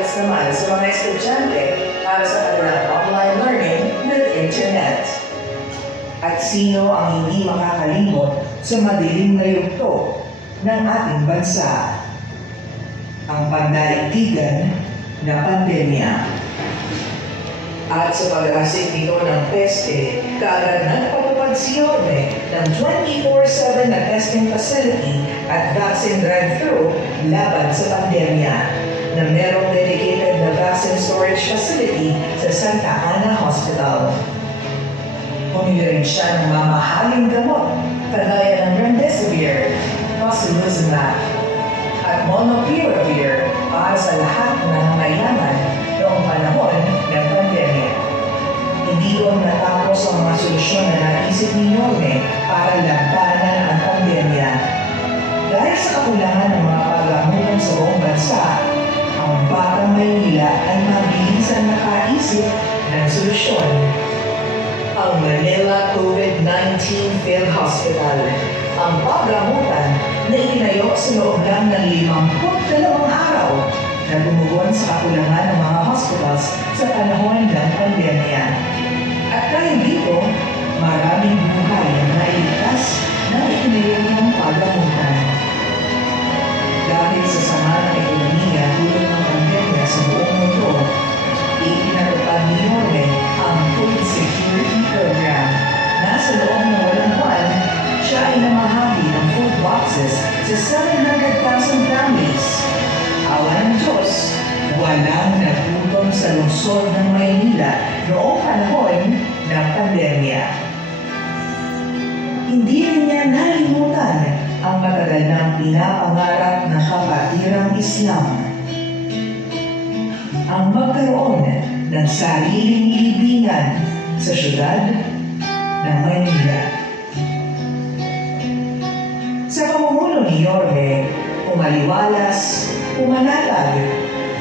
tablets naman sa mga estudyante para sa kanilang online learning with internet. At sino ang hindi makakalimot sa madilim na yugto ng ating bansa? Ang pandaigdigan na pandemya. At sa pag-asik nito ng peste, kaagad nagpatupad si Yorme ng 24/7 na testing facility at vaccine drive-thru laban sa pandemya na merong dedicated na vaccine storage facility sa Santa Ana Hospital. Pumili rin siya ng mamahaling gamot kagaya ng Remdesivir, Tocilizumab, at Molnupiravir para sa lahat ng nangangailangan noong panahon ng pandemya. Hindi doon natapos ang mga solusyon na naisip ni Yorme para labanan ang pandemya. Dahil sa kakulangan ng mga paggamutan sa buong bansa, ang Batang Maynila ay mabilisan nakaisip ng solusyon. Ang Manila COVID-19 Field Hospital, ang paggamutan na itinayo sa loob lang ng 52 araw na gumugon sa kakulangan ng mga hospitals sa panahon ng pandemya. At dahil dito, maraming buhay ang nailigtas ng itinayong paggamutan. Dahil sa sama ng ekonomiya tulad ng pandemya sa buong mundo, ipinatupad ni Yorme ang Food Security Program na sa loob ng 8 buwan, siya ay namahagi ng food boxes sa 700,000 families. Awa ng Diyos, walang nagutom sa lungsod ng Maynila noong panahon ng pandemya. Hindi rin niya nalimutan ang matagal ng pinapangarap ng kabatirang Islam. Ang magkaroon ng sariling libingan sa syudad ng Maynila. Sa pamumuno ni Yorme, umaliwalas, umanatag,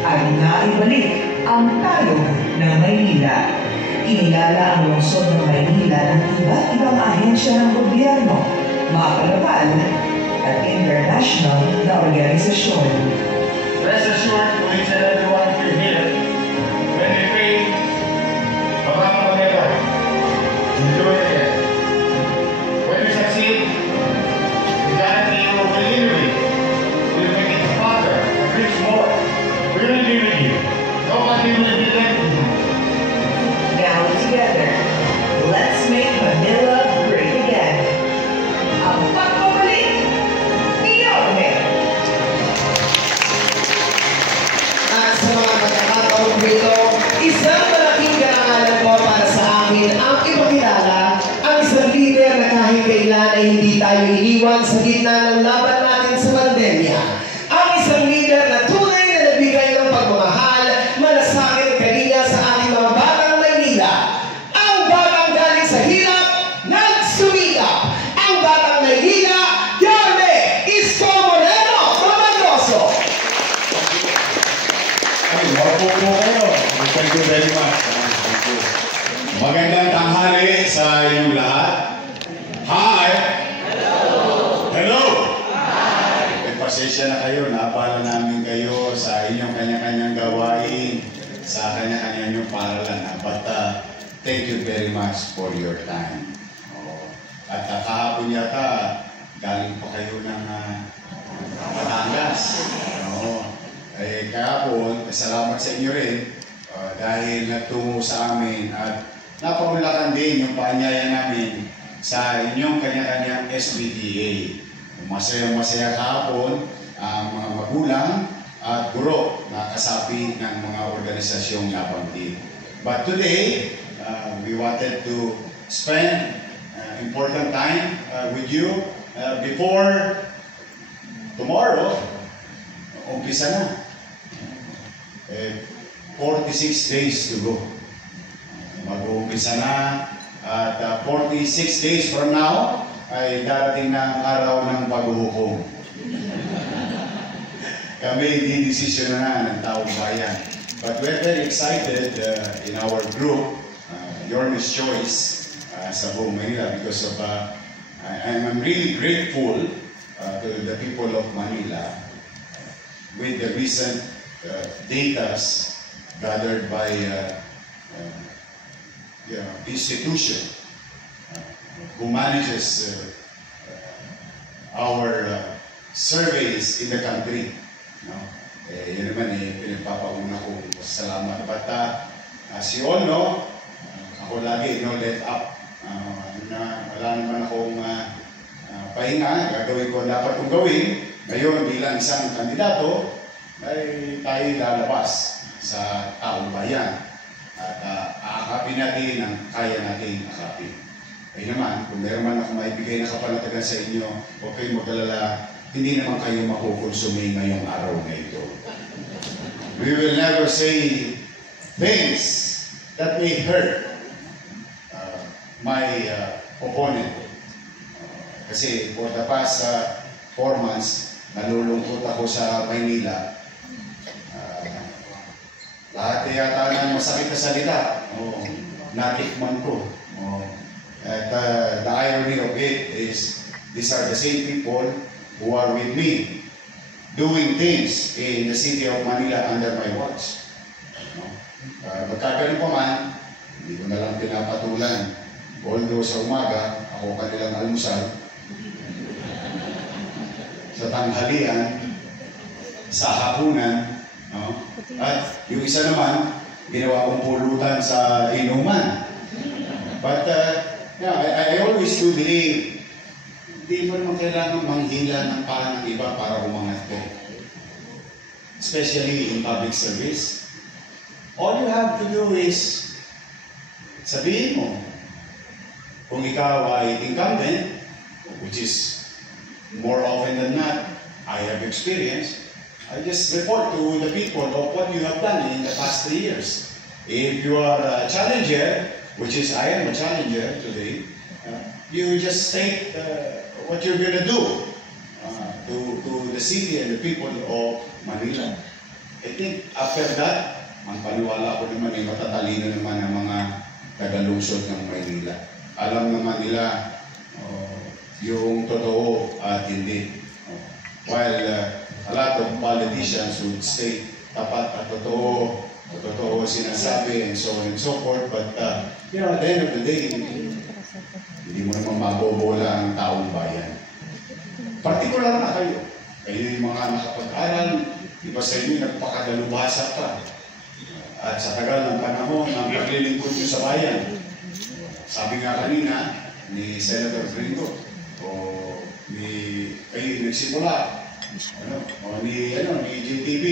at naibalik ang talog ng Maynila. Kinilala ang lungsod ng Maynila ng iba't ibang ahensya ng gobyerno, mga lokal at international na organisasyon. Rest assured to each and every one of you here, when we pray, Papa Manila, do it again. When we succeed, we guarantee you will live with you. We'll make it farther, reach more. We're going to be with you. Nobody will be left behind. Now together, let's make Manila great again. Ang pagbabalik ni Yorme. At sa mga pagkakataon dito, isang malaking karangalan po para sa amin ang ipakilala ang isang leader na kahit kailan ay hindi tayo iiwan sa gitna ng laban natin sa pandemya. Ang isang leader na tunay na nagbigay ng pagmamahal, malasakit, kalinga sa ating mga batang Maynila. Ang batang galing sa hirap, nagsumikap. Ang batang Maynila, Yorme Isko Moreno Romagroso. Ay, wapo po kayo. Thank you very much. Thank you. Magandang tanghali sa inyong lahat. Hi! Hello! Hello! Hi! Pasensya na kayo. Naabala namin kayo sa inyong kanya-kanyang gawain, sa kanya-kanyang inyong paralan. But thank you very much for your time. At kahapon yata, galing pa kayo ng Batangas. Kahapon, salamat sa inyo rin dahil natungo sa amin at napamulakan din yung paanyaya namin sa inyong kanya-kanyang SBDA. Masaya-masaya kahapon ang mga magulang at guro na kasapi ng mga organisasyong nabanggit. But today, we wanted to spend important time with you before tomorrow. Umpisa na. 46 days to go. Mag-uumpisa na at 46 days from now ay darating na ang araw ng paghuhukom. Kami didesisyon na ng taong bayan. But we're very excited in our group, Yorme's Choice, sa buong Manila because of I'm really grateful to the people of Manila with the recent data gathered by institution who manages our surveys in the country. No? Yun naman pinagpapauna ko salamat. But as you all know, ako lagi let up. Wala naman akong pahinga. Gagawin ko dapat kong gawin. Ngayon bilang isang kandidato, ay tayo lalabas sa taong bayan. At aakapin natin ang kaya natin akapin. Ay naman, kung meron man ako maibigay na kapanatagan sa inyo, huwag kayong mag-alala, hindi naman kayo makukonsumi ngayong araw na ito. We will never say things that may hurt my opponent. Kasi for the past 4 months, nalulungkot ako sa Maynila. Lahat yata ng masakit na salita, natikman ko. At the irony of it is, these are the same people who are with me doing things in the city of Manila under my watch. Magkagaling pa man, hindi ko na lang pinapatulan. Although sa umaga, ako kanilang almusal. Sa tanghalian, sa hapunan, at yung isa naman, ginawa kong pulutan sa inuman. But I always do believe, hindi mo naman kailangan manghila ng parang ng iba para umangat ko. Especially in public service. All you have to do is sabihin mo, kung ikaw ay incumbent, which is more often than not, I have experience, I just report to the people of what you have done in the past 3 years. If you are a challenger, which is I am a challenger today, you just state what you're going to do to the city and the people of Manila. I think after that, ang paniwala ko naman ay matatalino naman ang mga tagalungsod ng Maynila. Alam naman nila yung totoo at hindi. While a lot of politicians would say tapat at totoo sinasabi and so on and so forth, but at the end of the day, hindi mo naman mabobola ang taong bayan. Partikular na kayo. Kayo yung mga nakapag-aral, iba sa inyo nagpakadalubhasa pa. At sa tagal ng panahon ng paglilingkod nyo sa bayan, sabi nga kanina ni Senator Gringo, kayo nagsimula, ni JTB,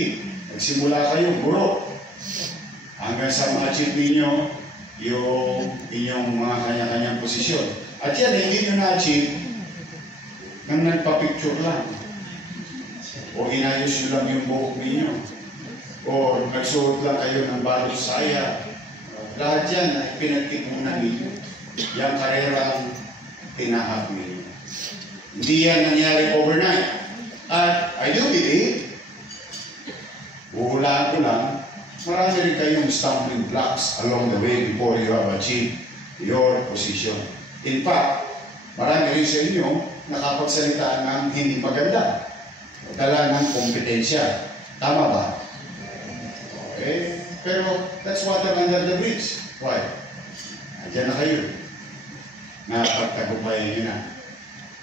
nagsimula kayo, guro, hanggang sa ma-achieve ninyo yung inyong mga kanya-kanyang posisyon. At yan, hindi nyo na-achieve nang nagpa-picture lang. O inayos nyo lang yung buhok ninyo. O nagsuot lang kayo ng balot saya. Lahat yan ay pinagtipunan ninyo. Yung karerang tinahak ninyo. Hindi yan nangyari overnight. At I do believe, huhulaan ko lang, marami rin kayong stumbling blocks along the way before you have achieved your position. In fact, marami rin sa inyo nakapagsalita ng hindi maganda. Dala ng kompetensya. Tama ba? Okay. Pero that's water under the bridge. Why? Andiyan na kayo. Napagtagumpayan nyo na.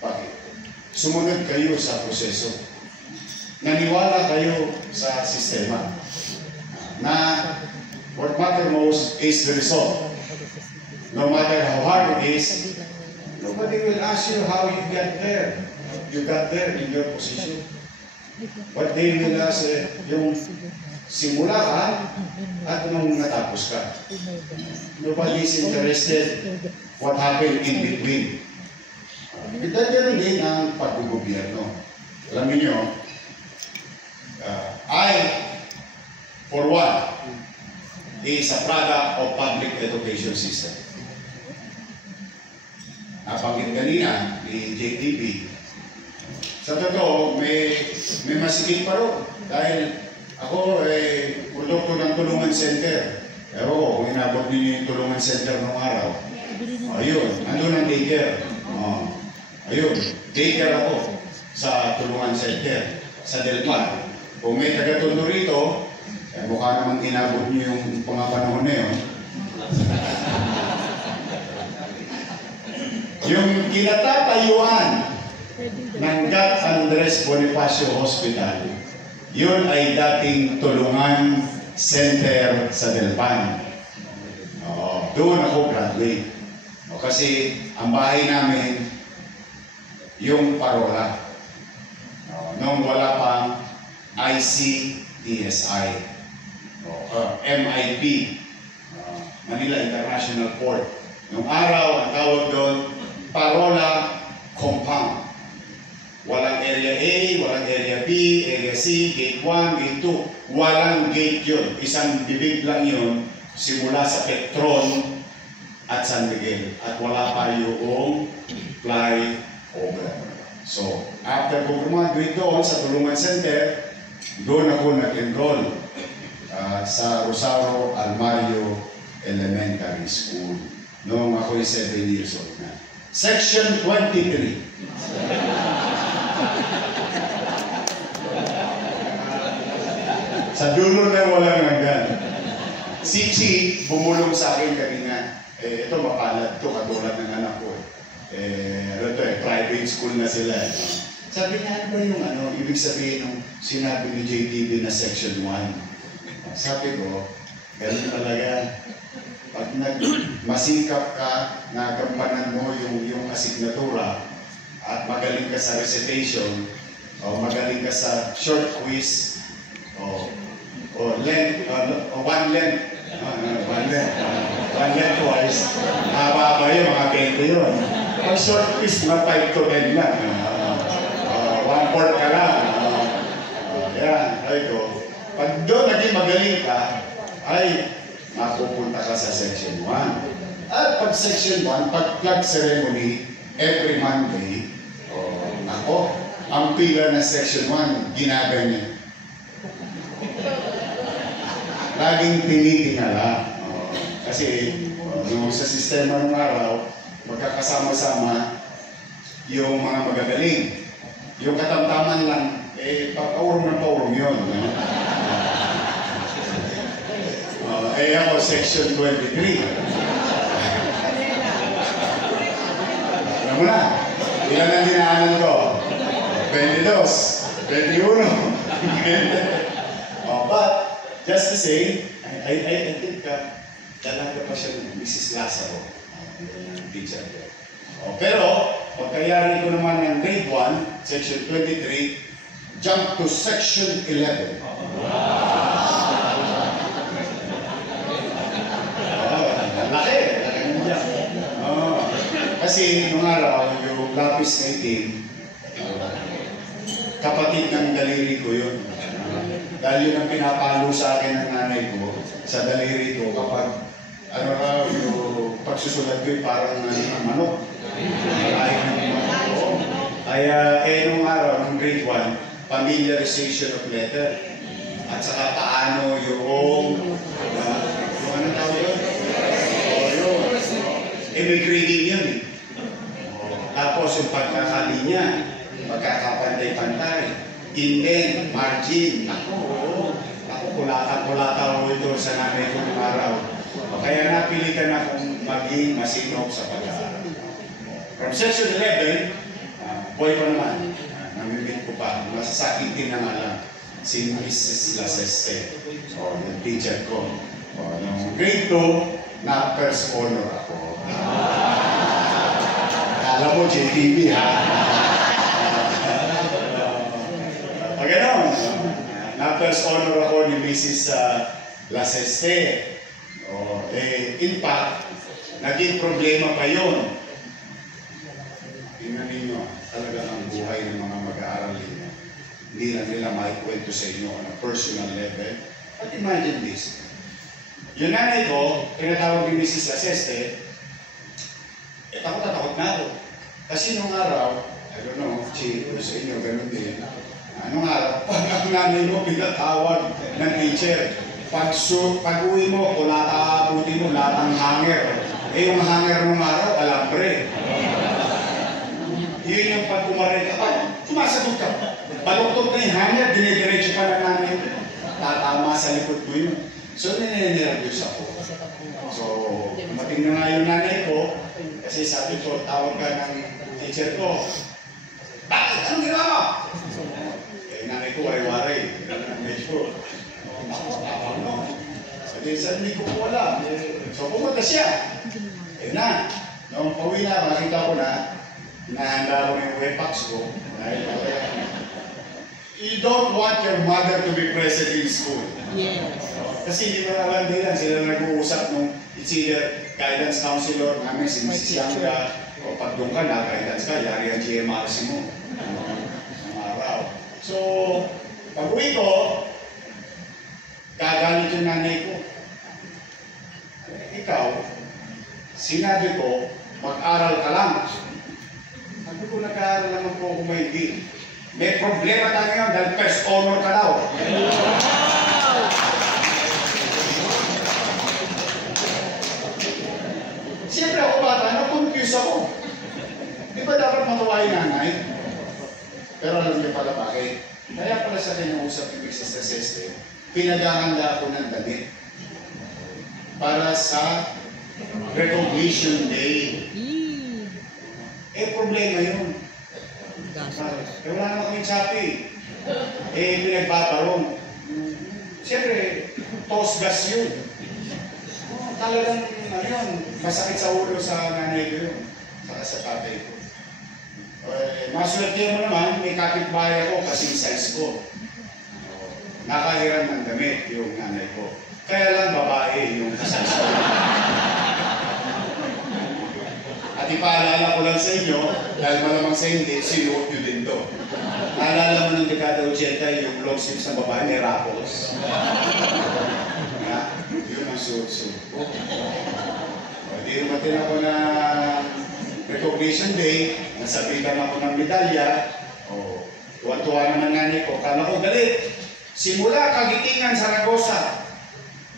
Bakit? Sumunod kayo sa proseso. Naniwala kayo sa sistema. Na what matter most is the result. No matter how hard it is, nobody will ask you how you got there. You got there in your position. What they will ask, yung simula ka at nung natapos ka. Nobody is interested what happened in between. Ganyan din ang pag-gobyerno. Alam niyo, for one, is a product of public education system. Napanggit kanina ni JTB. Sa totoo, may masigit pa rin. Dahil ako, produkto ng Tulungan Center. Pero kung inabot niyo yung Tulungan Center noong araw, ayun, nandun ang daycare. Ayun, daycare ako sa Tulungan Center, sa Del Mar. Kung may taga-tundo rito, inabot niyo yung mga panahon na yun. Yung kinatatayuan ng Gat Andres Bonifacio Hospital, yun ay dating tulungan center sa Delpan. Doon ako graduate. Kasi ang bahay namin, yung parola. Nung wala pang ICTSI, MIP, Manila International Port. Nung araw, ang tawag doon, parola compound. Walang area A, walang area B, area C, gate 1, gate 2. Walang gate yun. Isang bibig lang yun, simula sa Petron at San Miguel. At wala pa yung flyover. So, after ko graduate doon sa Tulungan Center, doon ako nag-enroll sa Rosario Almario Elementary School. Noong ako'y 7 years old na. Section 23. Sa dulo na walang hanggan. Si Chi, bumulong sa akin kanina. Ito, mapalad to, katulad ng anak ko. Private school na sila. Sabi niya, ano ba yung ibig sabihin ng sinabi ni JTV na Section 1? Sabi ko, ganun talaga. Pag masikap ka, nagampanan mo yung asignatura, at magaling ka sa recitation, o magaling ka sa short quiz, o one length twice, haba yun, mga 20 yun. Pag short quiz, mga 5 to 10 lang. 1/4 ka lang. Yan, ay ko. Pag doon naging magaling ka, ay mapupunta ka sa Section 1. At pag Section 1, pag flag ceremony, every Monday, ang pila ng Section 1, ginaganyan. Laging tinitingala. Kasi sa sistema ng araw, magkakasama-sama yung mga magagaling. Yung katamtaman lang, pa-urong na pa-urong yun. Ako, Section 23. Alam mo na, ilan ang dinaanan ko? 22, 21. But, just to say, I think dalaga pa siya ng Mrs. Lazaro, yung teacher ko. Pero, pagkayari ko naman ng grade 1, Section 23, jump to Section 11. Laki niya. Kasi nung araw, yung lapis na itim, kapatid ng daliri ko yun. Dahil yun ang pinapalo sa akin ng nanay ko, sa daliri ko, kapag yung pagsusulat ko parang manok. Kaya nung araw, nung grade 1, familiarization of letter. At saka paano yung ano tawag yun? May grading yun. Tapos yung pagkakalinya, pagkakapantay-pantay, indent, margin. Ako, kulata ito sa nanay ko ng araw. Kaya napilitan akong maging masinop sa pag-aaral. From Section 11, boy ko naman, namimit ko pa, masasakitin na nga lang, si Mrs. Laseste, yung teacher ko. Nung grade 2, na first honor ako. Alam mo, JTV ha? Pagano'n, na first honor ako ni Mrs. Laseste. In fact, naging problema pa yun. Tingnan ninyo, talaga ang buhay ng mga mag-aaral ninyo. Hindi lang nila maikwento sa inyo on a personal level. But imagine this. Yung nanay ko, tinatawag ni Mrs. Laseste, takot na ako. Kasi nung araw, I don't know, Chico, sa inyo, ganun din. Nung araw, pag ang nanay mo pinatawag ng teacher, pag-uwi mo, kung nataabuti mo, lahat ng hanger. Yung hanger nung araw, alambre. Yun yung pag-umarin ka, sumasagot ka. Baluktot na yung hanger, dinidiretso pa ng nanay mo. Tatama sa likod mo yun. So, ninenervyos ako. So, dumating na nga yung nanay ko, kasi sabi ko, tawag ka ng teacher ko. Bakit? Anong ginawa mo? Eh, nanay ko ay waray. Medyo, ako, no? Sabi, hindi ko po alam. So, pumunta siya. Eh na, noong pauwi na, makita ko na, nahanda ko na yung wepax ko. Dahil, you don't want your mother to be present in school. Yes. Kasi hindi mo naman din lang sila nag-uusap nung it's either guidance counselor namin, si Mrs. Yanga, o pag doon ka na, guidance ka, yari ang GMRC mo. Ang araw. So, pag uwi ko, gagalit yung nanay ko. Ikaw, sinabi ko, mag-aral ka lang. Sabi ko, nag-aaral naman po ako maigi. May problema tayo ngayon dahil first honor ka daw. Siyempre ako bata, na-confuse ako. Di ba dapat matuwa yung nanay? Pero alam niyo pala bakit? Kaya pala sa kinausap yung Mrs. Ceste, pinaghahanda ako ng damit para sa Recognition Day. Eh, problema yun. Eh, wala naman kami choppy. Eh, pinagbabarong. Siyempre, toast gas yun. Talagang, ano yun, masakit sa ulo sa nanay ko yun. Saka sa tatay ko. Maswerte mo naman, may kapitbahay ako kasi size ko. Nakahiram ng damit yung nanay ko. Kaya lang babae yung size ko. At ipaalala ko lang sa inyo, dahil malamang sa hindi, sinuot nyo din to. Naalala mo ng dekada 80 yung long sleeves ng babae, may rapples. Yun ang suot-suot ko. Di umatin ako na Recognition Day, nasabitan ako ng medalya. Tuwa-tuwa naman nanay ko. Kala ko galit. Simula Kagitingan, Saragosa,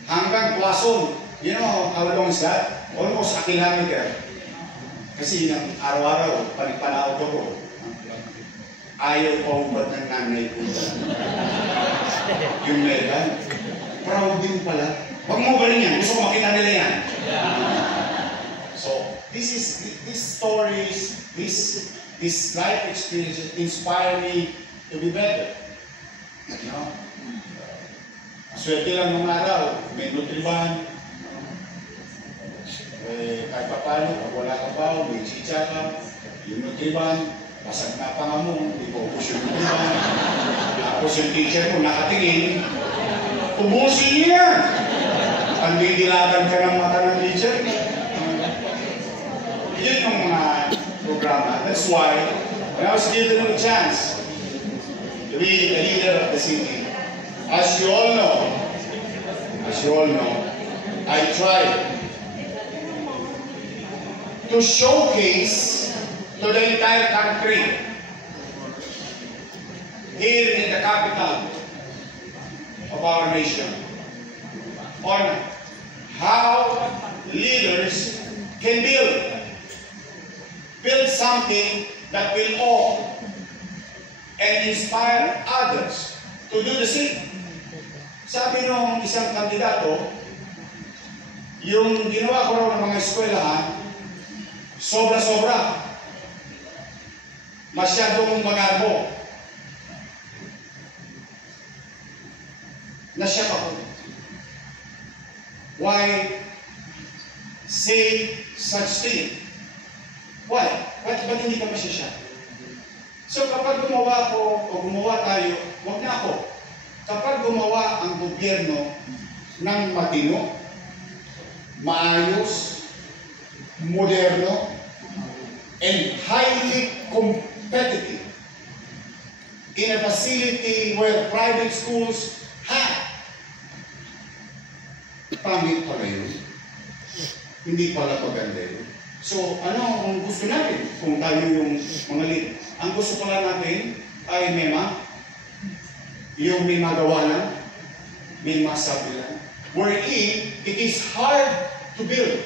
hanggang Quezon. You know how long is that? Almost a kilometer. Kasi yung araw-araw, panipanaod ako. Ayaw pa ubad ng nanay ko. Yung medal. Proud din pala. Huwag mo ba rin yan? Gusto ko makita nila yan. So, these stories, this life experience inspire me to be better. You know? Swerte lang nung araw, may Nutriban. Kahit pa paano, pag wala ka pa, may chicha ka, yung Nutriban, basag na pa nga mo, hindi ko upos yung Nutriban. Tapos yung teacher mo nakatingin, ubusin niya! Pandidilagan ka ng mata ng teacher. Yun yung mga programa. That's why, when I was given a chance to be the leader of the city, as you all know, I tried to showcase to the entire country here in the capital of our nation on how leaders can build something that will awe and inspire others to do the same. Sabi nung isang kandidato, yung ginawa ko raw ng mga eskwelahan, sobra-sobra. Masyadong magarbo. Nasyak ako. Why say such thing? Why? Ba't hindi ka masyasyak? So kapag gumawa ako o gumawa tayo, wag na ako. Kapag gumawa ang gobyerno ng matino, maayos, moderno, and highly competitive in a facility where private schools have. Pangit pala yun. Hindi pala maganda yun. So, ano ang gusto natin kung tayo yung mga lead? Ang gusto pala natin ay yung may magawa lang, may masabi lang. Wherein, it is hard to build.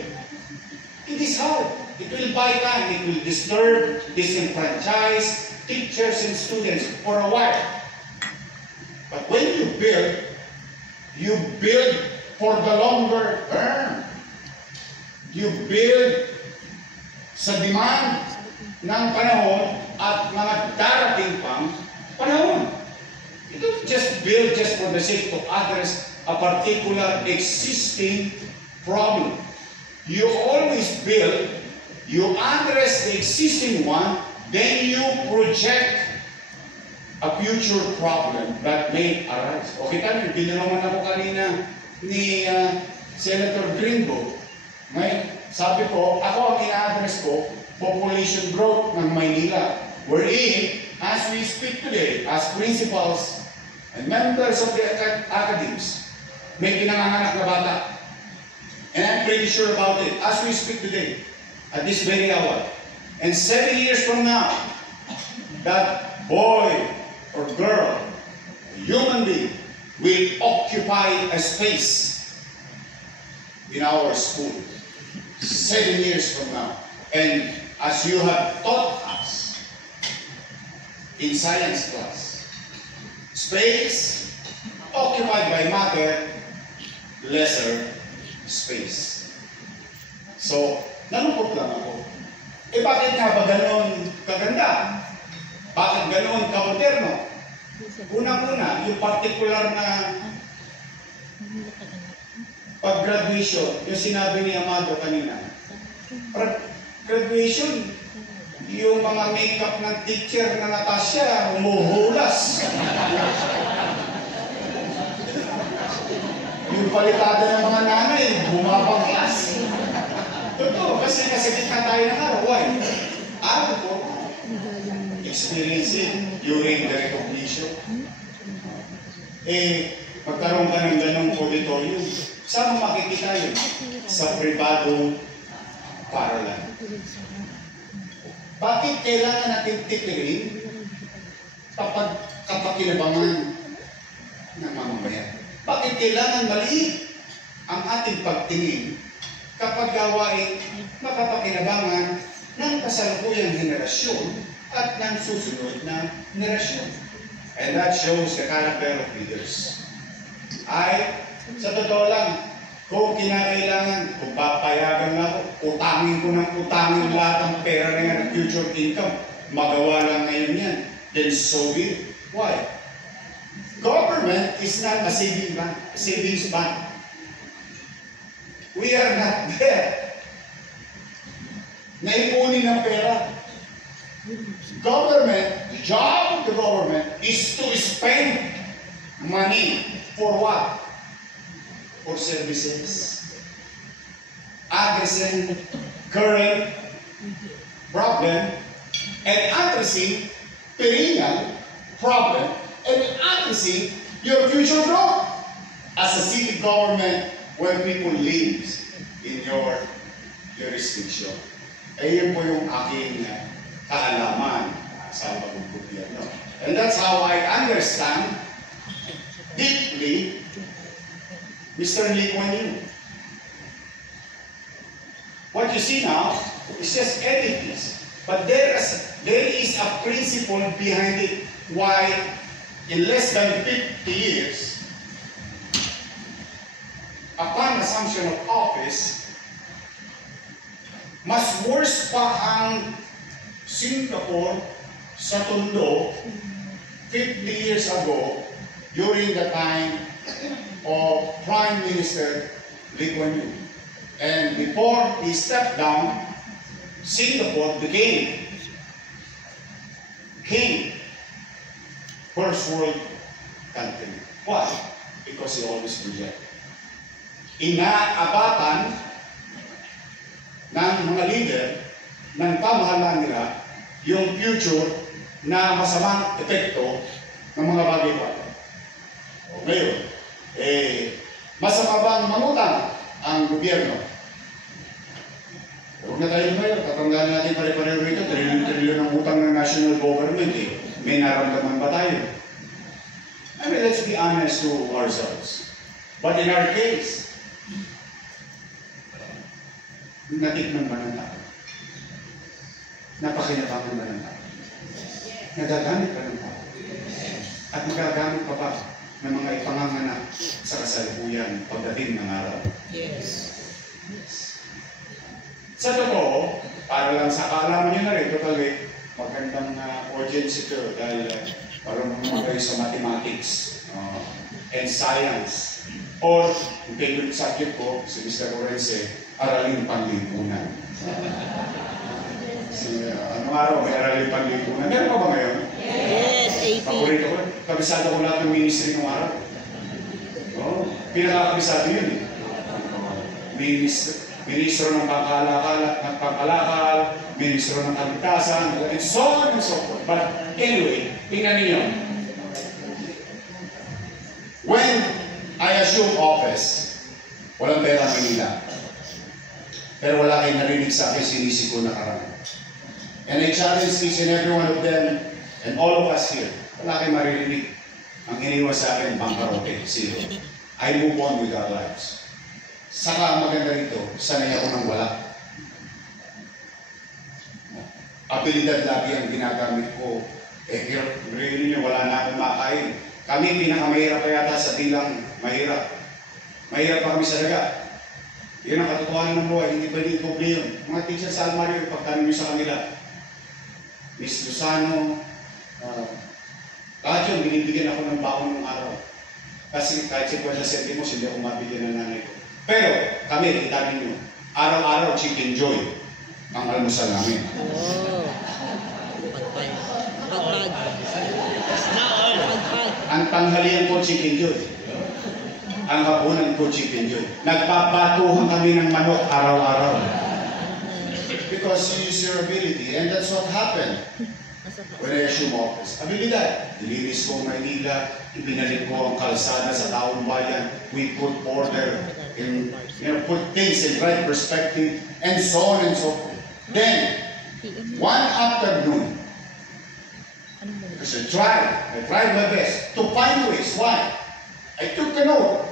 It is hard. It will buy time. It will disturb, disenfranchise teachers and students for a while. But when you build for the longer term. You build sa demand ng panahon at mga darating pang panahon. You don't just build just for the sake to address a particular existing problem. You always build, you address the existing one, then you project a future problem that may arise. O kita niyo, binulungan ako kanina ni Senator Gringo. Sabi ko, ako ang ina-address ko, population growth ng Maynila. Wherein, as we speak today, as principals and members of the academies, may pinanganganak na bata. And I'm pretty sure about it, as we speak today, at this very hour. And 7 years from now, that boy or girl, human being, will occupy a space in our school. 7 years from now. And as you have taught us in science class, space occupied by matter, lesser space. So, nalungkot lang ako. Bakit nga ba ganon kaganda? Bakit ganon kamoderno? Unang-una, yung particular na pag-graduation, yung sinabi ni Amado kanina. Graduation, yung mga makeup ng teacher na Natasha, umuhulas. Yung palitada ng mga nanay, bumabanglas. Totoo, kasi nasa gitna tayo ng araw. Why? Ano po? Experience it during the recognition. Magkaroon ka ng ganong auditorium. Saan mo makikita yun? Sa pribadong paralan. Bakit kailangan natin tipirin kapag kapakinabangan ng mamamayan? Bakit kailangan maliit ang ating pagtingin kapag gawain mapapakinabangan ng kasalukuyang henerasyon at ng susunod na henerasyon? And that shows the character of leaders. Sa totoo lang, kung kinakailangan, kung papayagan na ako, utangin ko ng utangin lahat ng pera na yan, future income, magawa lang ngayon yan, then so be it. Why? Government is not a savings bank. We are not there. Naipunin ng pera. Government, the job of the government is to spend money for what? For services. Addressing current problem and addressing perennial problem and addressing your future growth as a city government where people live in your jurisdiction. Ayun po yung aking kaalaman sa pagbubuklyan. And that's how I understand deeply Mr. Lee Kuan Yew. What you see now is just edifice, but there is a principle behind it. Why in less than 50 years, upon assumption of office, mas worse pa ang Singapore sa Tondo 50 years ago during the time of Prime Minister Lee Kuan Yew. And before he stepped down, Singapore became first world country. Why? Because he always projected. Inaabatan ng mga leader ng pamahalaan nila yung future na masamang epekto ng mga bagay-bagay. Ngayon, masama bang mangutang ang gobyerno? Huwag na tayo ngayon, tatanggaan natin pare-pareho rito, trilyon ng utang ng national government. May naramdaman ba tayo? I mean, let's be honest to ourselves. But in our case, natikman ba ng tao? Napakinabangan ba ng tao? Nagagamit ba ng tao? At magagamit pa ba ng mga ipanganganak sa kasalukuyan pagdating ng araw. Yes. Sa totoo, para lang sa kaalaman nyo na rin, totally, magandang audience ito dahil parang naman kayo sa mathematics and science. Or, yung favorite subject ko, si Mr. Orense, aralin panlipunan. Anong araw may aralin panlipunan? Meron pa ba ngayon? Yes, 80. Paborito ko. Kabisado ko lahat ng ministry ng araw. Pinakakabisado yun eh. Ministro ng pangkalakal, ministro ng kaligtasan, and so on and so forth. But anyway, tingnan ninyo. When I assume office, walang pera ang Manila. Pero wala kayong narinig sa akin sinisiko na karami. And I challenge each and every one of them, and all of us here, wala kayong maririnig. Ang iniwan sa akin, bangkarote, zero. I move on with our lives. Saka maganda rito, sanay ako ng wala. Abilidad lagi ang ginagamit ko. Really nyo, wala na akong makain. Kami pinakamahirap pa yata sa tilang mahirap. Mahirap pa kami sa daga. Yun ang katotohanan ng buhay, hindi ba dito yun? Mga teacher sa Almario, pagtanong nyo sa kanila. Miss Luzano, lahat yun, binibigyan ako ng baon ng araw. Kasi kahit 50 centimos, hindi ako mabigyan ng nanay ko. Pero kami, kita ninyo, araw-araw chicken joy ang almusal namin. Oh. Ang tanghalian ko chicken joy. Ang hapunan ko chicken joy. Nagpapatuhan kami ng manok araw-araw. Because you use your ability. And that's what happened when I assume office. Abilidad. Ilinis ko ang Maynila. Ipinalit ko ang kalsada sa taong bayan. We put order in, put things in right perspective, and so on and so forth. Then, one afternoon, because I tried my best to find ways. Why? I took an oath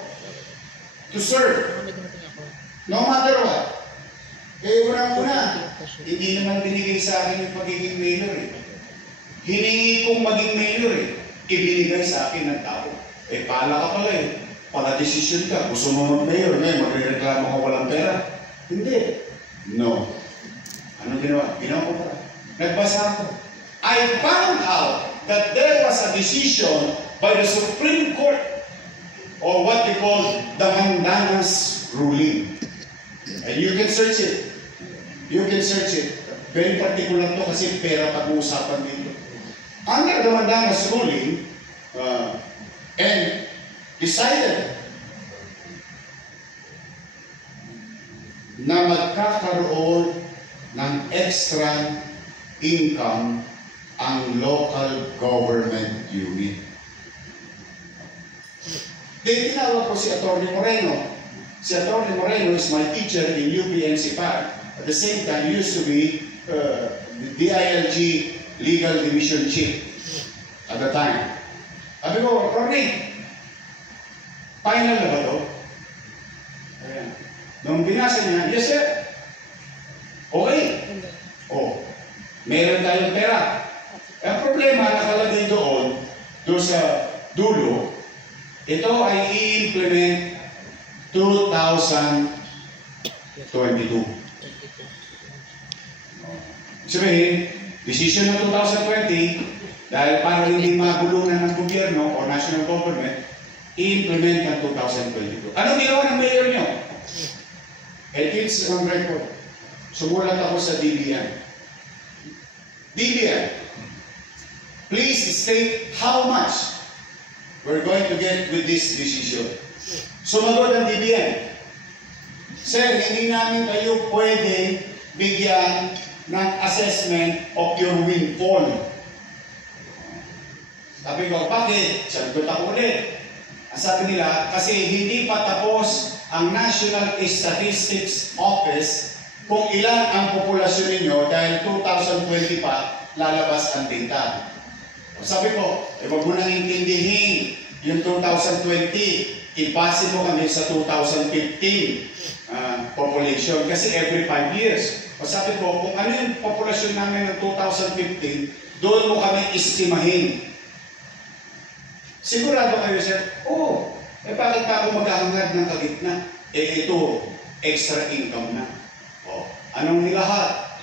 to serve, no matter what. Una-una, hindi naman binigay sa akin yung pagiging mayor eh. Hiningi kong maging mayor eh. Ibinigay sa akin ng tao. Pala ka pala eh. Pala decision ka. Gusto mo mag-mayor, magre-reklamo ka walang pera. Hindi. No. Anong ginawa? Ginawa ko pa. Nagbasa ako. I found out that there was a decision by the Supreme Court, or what they call the Mandanas ruling. And you can search it. You can search it. Very particular to kasi pera pag-uusapan dito. Under the Mandanas ruling, and decided na magkakaroon ng extra income ang local government unit. Then tinawag ko si Atty. Moreno. Si Atty. Moreno is my teacher in UP-NCPAC. At the same time, he used to be the DILG Legal Division Chief at the time. Sabi ko, Atty., final na ba ito? Ayan. Nung binasa niya, yes sir. Okay. Oh, meron tayong pera. Ang problema, nakalagay doon sa dulo, ito ay i-implement 2022. Sabihin, decision ng 2020, dahil para hindi magulunan ng gobyerno o national government, i-implement ng 2022. Anong ginawa ng mayor nyo? And it's on record. Sumulat ako sa DBM. DBM, please state how much we're going to get with this decision. Sumagot ang DBM. Sir, hindi namin kayo pwede bigyan ng assessment of your windfall. Sabi ko, bakit? Sagot ako ulit. Ang sabi nila, kasi hindi pa tapos ang National Statistics Office kung ilan ang populasyon ninyo dahil 2020 pa lalabas ang data. Sabi ko, wag mo nang intindihin yung 2020, ipase mo kami sa 2015 population kasi every 5 years. O sabi ko, kung ano yung populasyon namin ng 2015, doon mo kami estimahin. Sigurado kayo, sir? Oo. Bakit pa ako maghahangad ng kagitna? Ito, extra income na. Anong nilahat?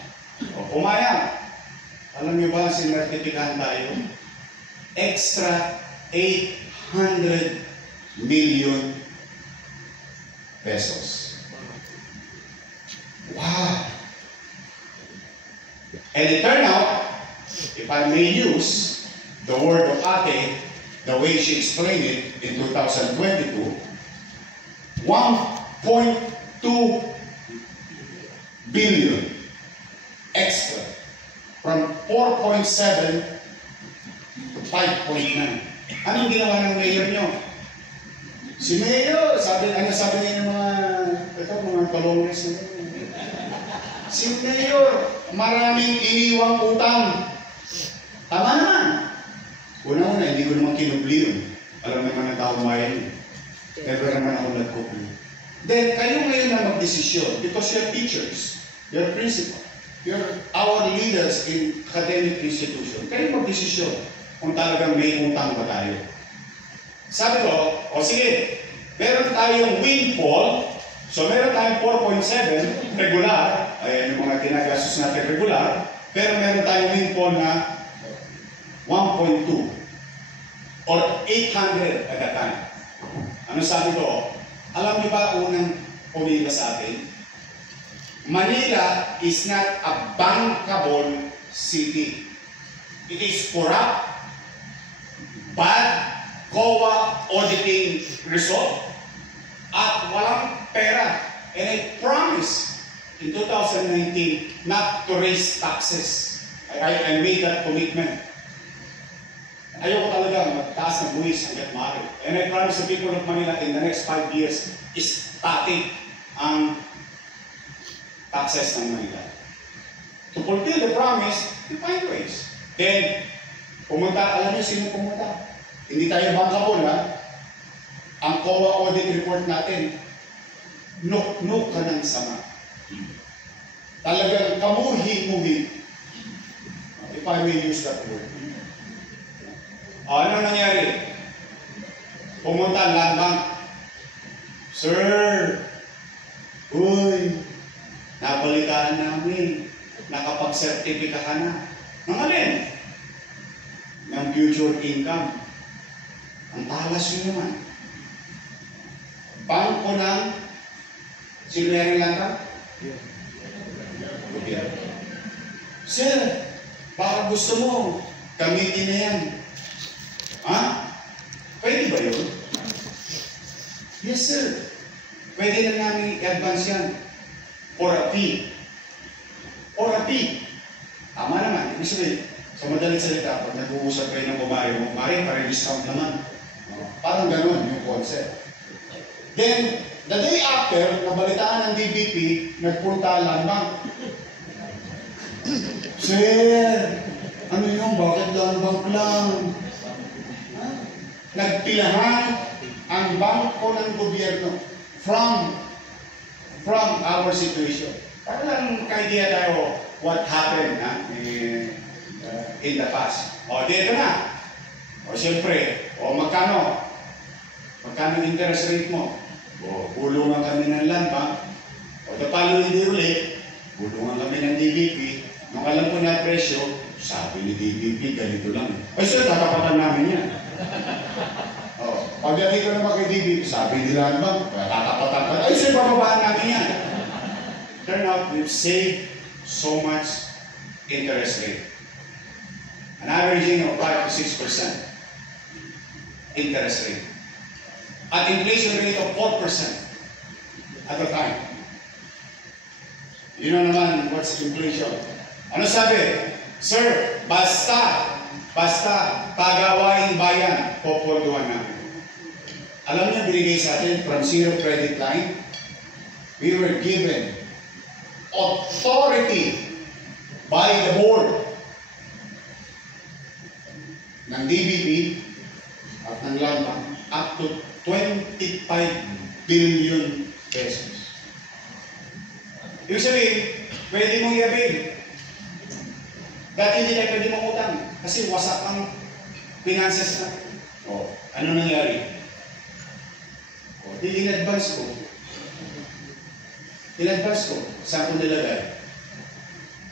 Pumayag. Alam niyo ba, sinertipikahan tayo? Extra 800 million pesos. Wow! And it turned out, if I may use the word of Ate, the way she explained it in 2022, 1.2 billion extra from 4.7 to 5.9. Anong ginawa ng mayor nyo? Si mayor, sabi niya ng mga talongs. Si mayor, maraming iniwang utang. Tama naman. Una-una, hindi ko naman kinubli yun. Alam naman ng taong bayan yun. Never naman ako nagkubli. Then, kayo ngayon na magdesisyon because you're teachers, you're principal, you're our leaders in academic institution. Kayo magdesisyon kung talagang may utang ba tayo. Sabi ko, sige, meron tayong windfall, so meron tayong 4.7 regular, ayan yung mga ginagastos natin regular, pero meron tayong windfall na 1.2 or 800 at a time. Ano sabi ko? Alam niyo ba unang pumila sa atin? Manila is not a bankable city. It is corrupt, bad, COA auditing result, at walang pera. And I promise in 2019 not to raise taxes. I made that commitment. Ayoko talaga magtaas ng buwis hanggat maaari. And I promise the people of Manila in the next 5 years is static ang taxes ng Manila. To fulfill the promise, you find ways. Then, pumunta, alam niyo sino pumunta? Hindi tayo bankable, ha? Ang COA audit report natin, nuk-nuk ka ng sama. Talagang kamuhi-muhi. If I may use that word. Ano nangyari? Pumunta Land Bank. Sir, uy, nabalitaan namin, nakapag-sertifika ka na. Ng alin? Ng future income. Ang talas yun naman. Bangko ng sino yan Land Bank? Sir, baka gusto mo, gamitin na yan. Ha? Pwede ba yun? Yes, sir. Pwede na namin i-advance yan. For a fee. For a fee. Tama naman. Ibig sabihin, sa madaling salita, pag nag-uusap kayo ng bumayo, pare discount naman. Parang ganun yung concept. Then, the day after, nabalitaan ng DBP, nagpunta Land Bank. Sir, ano yung bakit Land Bank lang? Nagpilahan ang bangko ng gobyerno from our situation. Para lang ka-idea tayo what happened in the past. Dito na. Siyempre, magkano interest rate mo? Bulungan kami ng Land Bank. The following year ulit, bulungan kami ng DBP. Nung alam ko na presyo, sabi ni DBP, ganito lang. Sir, tatapatan namin yan. Pagdating ko naman kay DBP, sabi nila naman, tatapatan. Sir, bababaan namin yan. Turn out, we've saved so much interest rate. An averaging of 5 to 6% interest rate. At inflation rate of 4% at the time. You know naman what's inflation. Ano sabi? Sir, basta pagawaing bayan, poporduhan namin. Alam niyo, binigay sa atin from zero credit line, we were given authority by the board ng DBP at ng Land Bank up to 25 billion pesos. Ibig sabihin, pwede mong i-avail. Dati hindi tayo pwede mong utang kasi wasak ang finances natin. Ano nangyari? O, di in-advance ko. In-advance ko. Saan ko nilagay?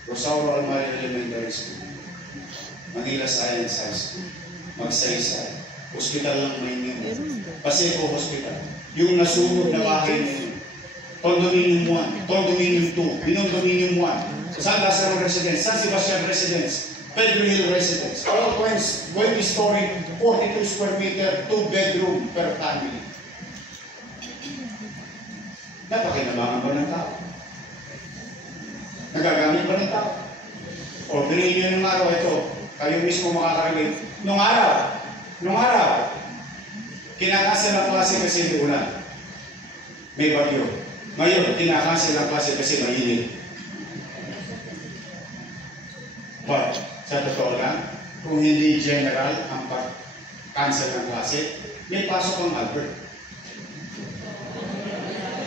Rosauro Almario Elementary School. Manila Science High School. Magsaysay. Hospital lang Maynila. Paseco Hospital. Yung nasunog na bahay na yun. Condominium 1, Condominium 2, Binondominium 1, San Lazaro Residence, San Sebastian Residence, Pedro Hill Residence. All 20 story, 42 square meter, 2 bedroom per family. Napakinabangan ba ng tao? Nagagamit ba ng tao? O pinili nung araw ito, kayo mismo makakarinig. Nung araw, kinakansel ang klase kasi may ulan. May bagyo. Ngayon, kinakansel ang klase kasi mainit. But, sa totoo lang, kung hindi general ang pag-cancel ng klase, may pasok ang Albert.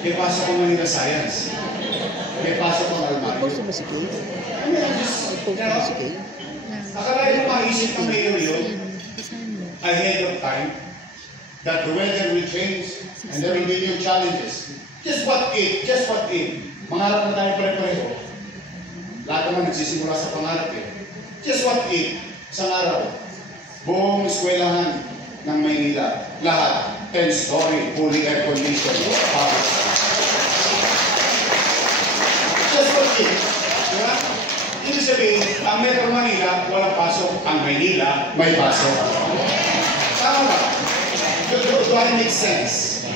May pasok ang Manila Science. May pasok ang Almario. Akalain mo maisip ng mayor yun ahead of time that the weather will change and there will be new challenges. Just what if? Mangarap na tayo pare-pareho. Lahat naman nagsisimula sa pangarap eh. Just what if, isang araw, buong eskwelahan ng Maynila, lahat, 10-story, fully air-conditioned. Just what if. Diba? Ibig sabihin, ang Metro Manila, walang pasok. Ang Maynila, may pasok. Tama ba? Do I make sense?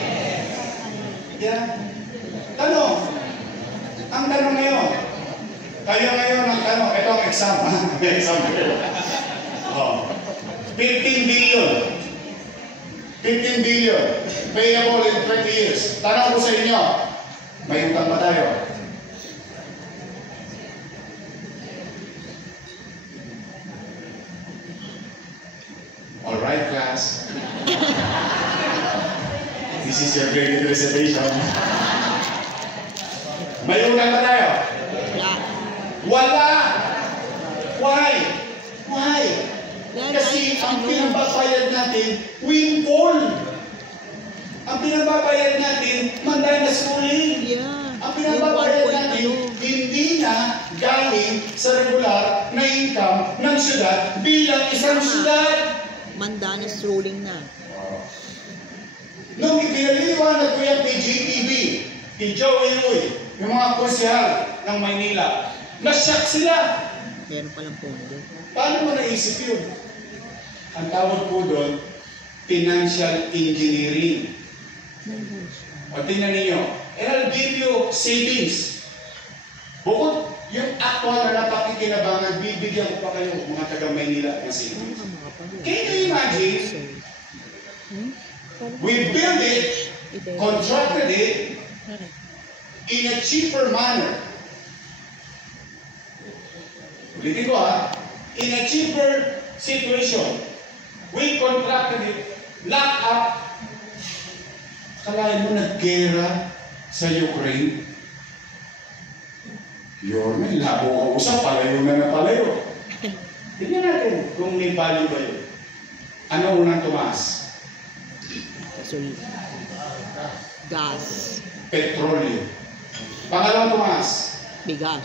Yeah. Ang tanong ngayon, kayo ngayon ang tanong, ito ang exam. May exam kayo. 15 billion payable in 20 years. Tanong ko sa inyo, may utang ba tayo? Alright, class. This is your grade presentation. May utang ba tayo? Wala! Why? Kasi ang pinababayad natin, windfall. Ang pinababayad natin, manday na schooling. Ang pinababayad natin, hindi na galing sa regular na income ng syudad bilang isang syudad. Mandanas rolling na. Nung ipinaliliwanag ko yan kay JTV, kay Joey Uy, yung mga konsyal ng Maynila, na-shock sila. Meron palang pondo. Paano mo naisip yun? Ang tawag po doon, financial engineering. O tingnan ninyo, and I'll give you savings. Bukod yung actual na napakikinabangan, bibigyan ko pa kayo mga taga Maynila ng savings. Can you imagine? We build it, contracted it, in a cheaper manner. Ulitin ko in a cheaper situation. We contracted it, lock up. Kalahin mo nag-gera sa Ukraine? Yun, may labo ka usap, palayo na palayo. Tignan natin kung may value ba yun. Ano unang tumaas? Gas. Petrolyo. Pangalawang tumaas? Bigas.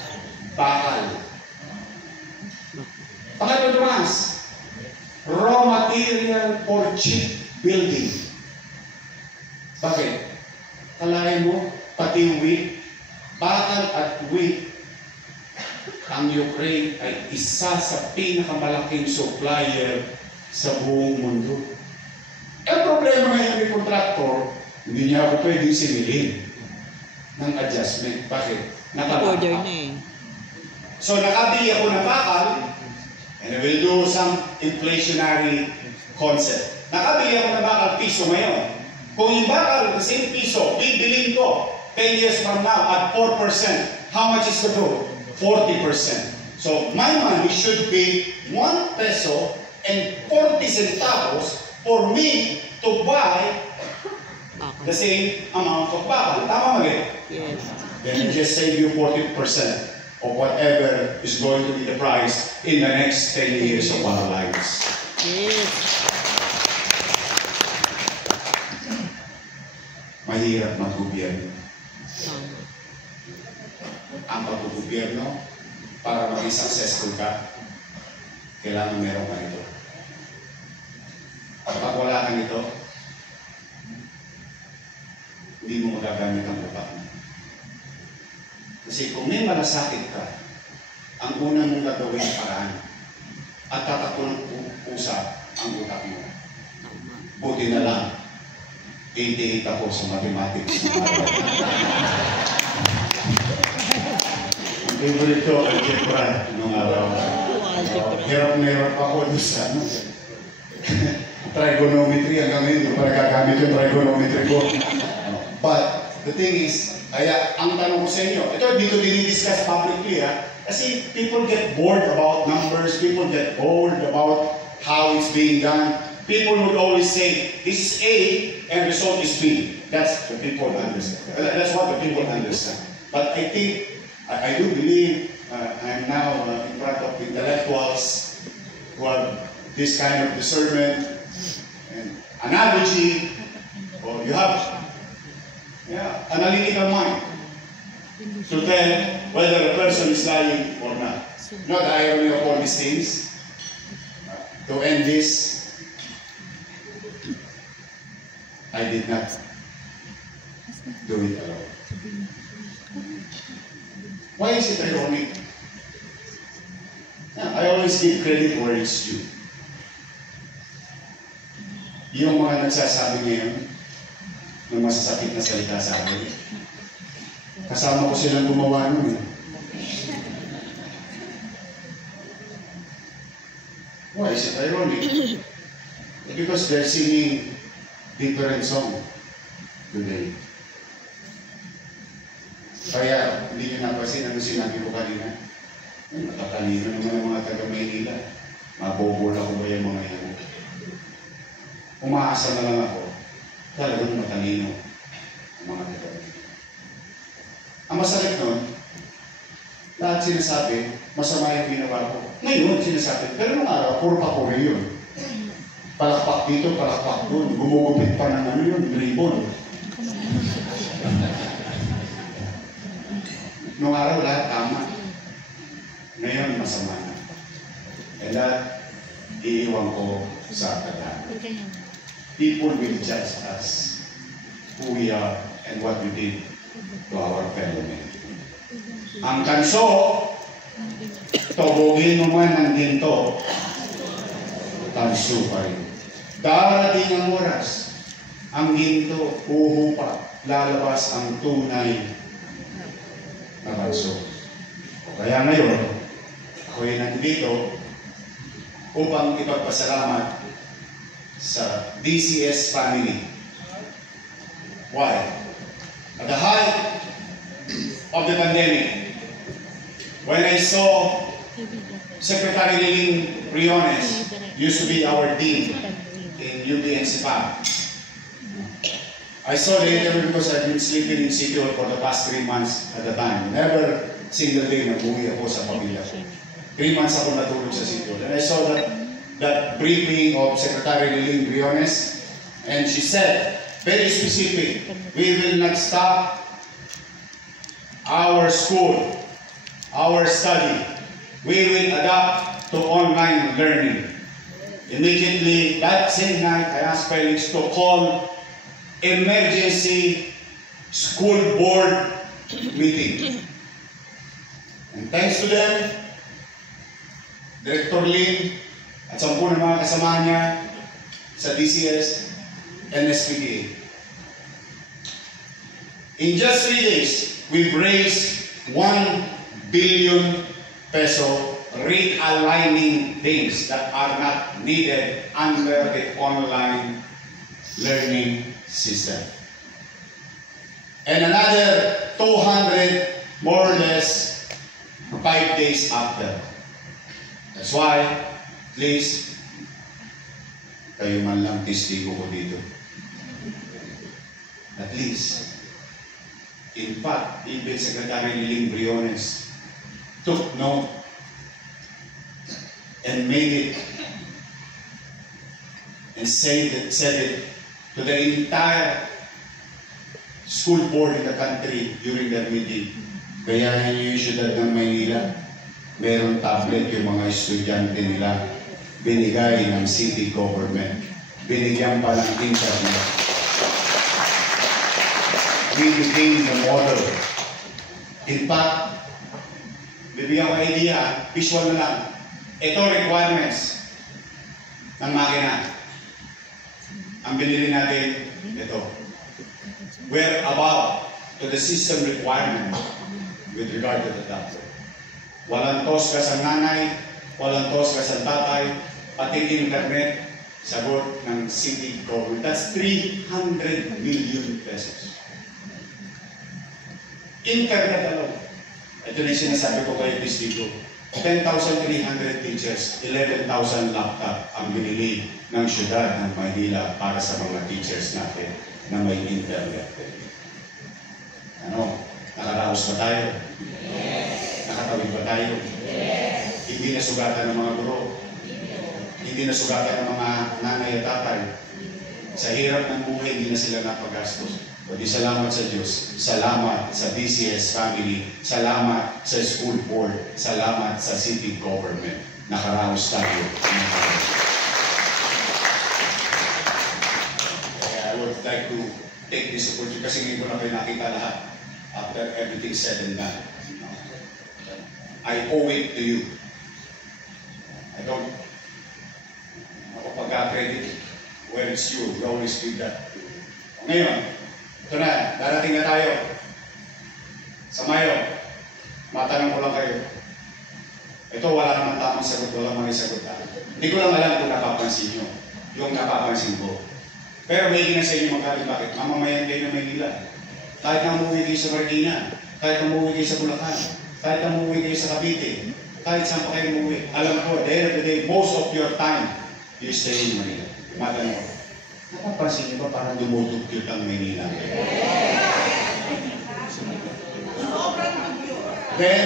Bakal. Pangalawang tumaas? Raw material for cheap building. Bakit? Kalahin mo, pati wheat, bakal at wheat, ang Ukraine ay isa sa pinakamalaking supplier sa buong mundo. Ang problema ngayon ng contractor, hindi niya ako pwedeng similin ng adjustment. Bakit? Order na eh. So nakabili ako ng bakal, and I will do some inflationary concept. Nakabili ako ng bakal, piso ngayon. Kung yung bakal, the same piso, bibilin ko 10 years from now at 4%, how much is the growth? 40%. So my money should be 1 peso and 40 centavos for me to buy the same amount of bakal. Tama mali? Yes. Then I just save you 40% of whatever is going to be the price in the next 10 years of our lives. Yes. mahirap mag-gobyerno. Tama. Ang pag-gobyerno, para maging successful ka, kailangan meron ka nito. Kapag wala ka nito, hindi mo magagamit ang utak mo. Kasi kung may malasakit ka, ang unang mong gagawin ang paraan at tatakbo ng pusa ang utak mo. Buti na lang, 88 ako sa mathematics. Ang favorite ko, algebra, nung araw. Hirap na hirap ako doon sa trigonometry. Hanggang ngayon, hindi ko pa nagagamit yung trigonometry ko. But the thing is, kaya ang tanong ko sa inyo, ito dito dinidiscuss publicly kasi people get bored about numbers, people get bored about how it's being done. People would always say, this is A and result is B. That's the people understand. That's what the people understand. But I think, I do believe, I'm now in front of intellectuals who have this kind of discernment and analogy, or you have analytical mind to tell whether a person is lying or not. Not the irony of all these things. To end this, I did not do it alone. Why is it ironic? I always give credit where it's due. Yung mga nagsasabi ngayon ng masasakit na salita sa akin, kasama ko silang gumawa nun eh. Why is it ironic? Because they're singing different song today. Kaya hindi nyo napasin ano sinabi ko kanina. Matatalino naman ang mga taga-Maynila. Mabobola ko ba yung mga yan? Umaasa na lang ako. Talagang matalino ang mga taga-Maynila. Ang masakit nun, lahat sinasabi, masama yung ginawa ko. Ngayon, sinasabi, pero nung araw, puro papuri yun. Palakpak dito, palakpak doon. Gumugupit pa ng ano yun, ribbon. Nung araw, lahat tama. Ngayon, masama na. And that, iiwan ko sa tadhana. People will judge us who we are and what we did to our fellow men. Ang kanso, tobogin mo man ng ginto, tanso pa rin. Darating ang oras, ang ginto, uhupa, lalabas ang tunay na kanso. Kaya ngayon, ako'y nandito upang ipagpasalamat sa DCS family. Why? At the height of the pandemic, when I saw Secretary Liling Briones, used to be our dean in UB-NCPAC. I saw the interview because I've been sleeping in City Hall for the past 3 months at the time. Never single day nag-uwi ako sa pamilya ko. 3 months ako natulog sa City Hall. And I saw that briefing of Secretary Liling Briones, and she said, very specific, we will not stop our school, our study. We will adapt to online learning. Immediately, that same night, I asked Felix to call emergency school board meeting. And thanks to them, Director Lin at 10 ng mga kasama niya sa DCS and SPDA. In just 3 days, we've raised 1 billion peso realigning things that are not needed under the online learning system. And another 200 more or less 5 days after. That's why, please, kayo man lang testigo ko dito. At least, in fact, even Secretary Liling Briones took note and made it and said it to the entire school board in the country during that meeting. Kaya yung siyudad ng Maynila, meron tablet yung mga estudyante nila. Binigay ng city government. Binigyan pa ng internet. We became the model. In fact, bibigyan ko idea, visual na lang. Ito requirements ng makina. Ang binili natin, ito. We're above to the system requirement with regard to the doctor. Walang tos ka sa nanay, walang tos ka sa tatay, pati internet, sagot ng city government. That's 300 million pesos. Internet alone. Ito na yung sinasabi ko kayo this dito. 10,300 teachers, 11,000 laptop ang binili ng syudad ng Maynila para sa mga teachers natin na may internet. Ano? Nakaraos ba tayo? Yes. Nakatawid ba tayo? Yes. Hindi na sugatan ng mga guro. Hindi na sugatan ng mga nanay at tatay. Sa hirap ng buhay, hindi na sila napagastos. Kundi salamat sa Diyos, salamat sa DCS family, salamat sa school board, salamat sa city government. Nakaraos tayo. I would like to take this opportunity kasi ngayon ko na kayo nakita lahat after everything said and done. I owe it to you. I don't ako pagka-credit where it's you. We always give that. Ngayon, ito na, darating na tayo. Sa Mayo, matanong ko lang kayo. Ito, wala naman tamang sagot, wala mga sagot. Hindi ko lang alam kung napapansin nyo. Yung napapansin ko. Pero may na sa inyo magaling. Bakit? Mamamayan kayo na Maynila. Kahit na umuwi kayo sa Marikina, kahit na umuwi kayo sa Bulacan, kahit na umuwi kayo sa Cavite, kahit saan pa kayo umuwi. Alam ko, at the end of the day, most of your time, you stay in Manila. Matanong ko. Napapansin niyo ba parang dumudugyot ang Maynila? Then,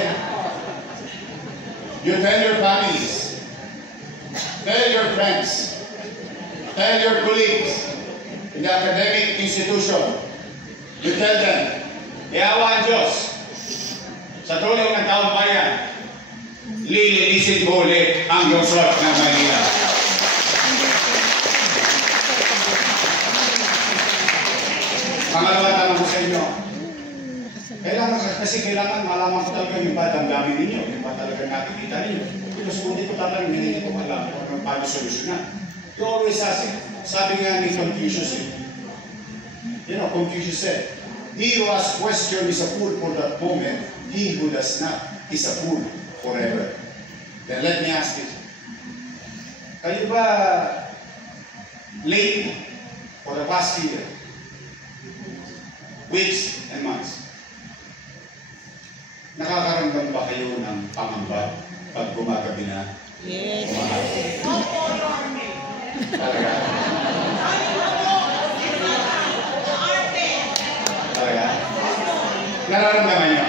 you tell your families, tell your friends, tell your colleagues in the academic institution, you tell them, iawa ang Diyos, sa tulong ng taong bayan, lilinisin ko ulit ang lungsod ng Maynila. Pangalawa tanong ko sa inyo. Kailangan malaman ko talaga yung ba damdamin ninyo, yung ba talaga nakikita ninyo. Because kung di ko tatanong, hindi ko alam kung paano solusyonan. You always ask it. Sabi nga ni Confucius, Confucius said, he who has question is a fool for that moment, he who does not is a fool forever. Then let me ask this. Kayo ba late for the past year? Weeks and months. Nakakaramdam ba kayo ng pangamba pag gumagabi na? Yes. Talaga? Talaga? Nararamdaman niyo?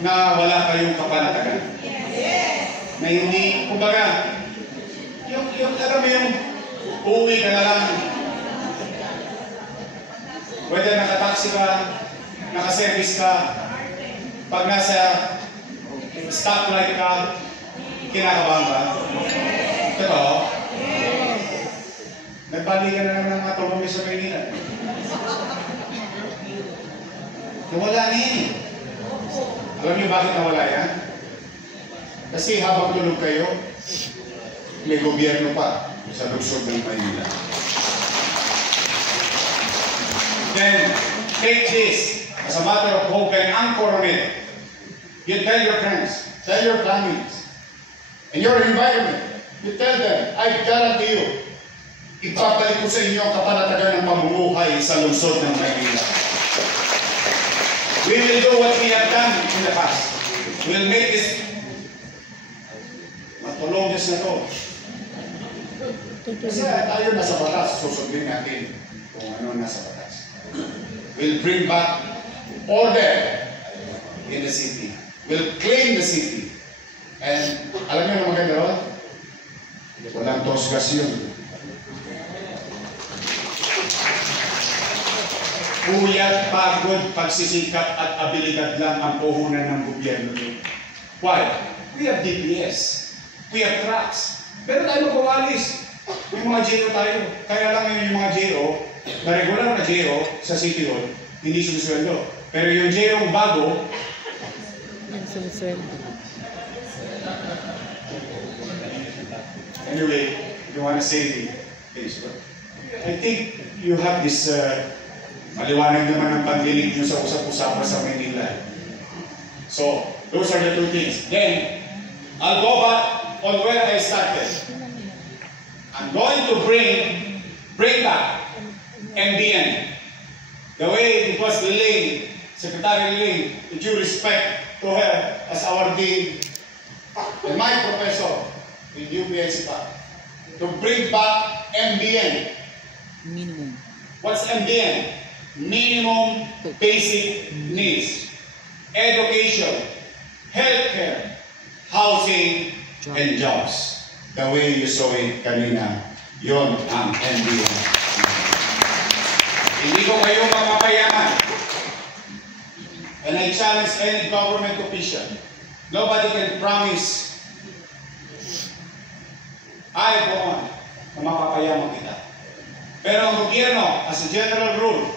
Na wala kayong kapanatagan? Na hindi, kumbaga, yung alam mo yung uuwi ka na lang. Whether nakataksi ka, nakaservice ka, pag nasa stoplight ka, kinakabahan ka. Totoo? Nagbalikan na naman ng mga tulong sa Maynila. Nawala na yan. Alam niyo bakit nawala yan? Kasi habang tulog kayo, may gobyerno pa sa lungsod ng Maynila. Then, take this as a matter of hope and anchor on it. You tell your friends, tell your families, and your environment, you tell them, I guarantee you, ipapalik ko sa inyo ang kapanatagan ng pamumuhay sa lungsod ng Maynila. We will do what we have done in the past. We'll make this matulogis na to. Kasi tayo nasa batas, susundin natin kung ano nasa batas. We'll bring back order in the city. We'll claim the city. And alam niyo ang maganda ron? Walang tosgas yun. Puyat, pagod, pagsisikap at abilidad lang ang puhunan ng gobyerno nito. Why? We have DPS. We have trucks. Pero tayo magpawalis. May mga JO tayo. Kaya lang yung mga JO, na regular na JO sa City Hall, hindi sumusweldo. Pero yung JO bago, Yan, sumusweldo. anyway, if you want to say this, I think you have this maliwanag naman ang pandinig nyo sa usap-usapan sa Manila. So, those are the two things. Then, I'll go back on where I started. I'm going to bring back MBN. The way it was relayed, Secretary Ling, with due respect to her as our dean, and my professor in UPNC to bring back MBN. Minimum. What's MBN? Minimum basic needs. Education, healthcare, housing, and jobs. The way you saw it kanina, yon ang MBN. Hindi ko kayo mapapayaman. And I challenge any government official. Nobody can promise I go on na mapapayaman kita. Pero ang gobyerno, as a general rule,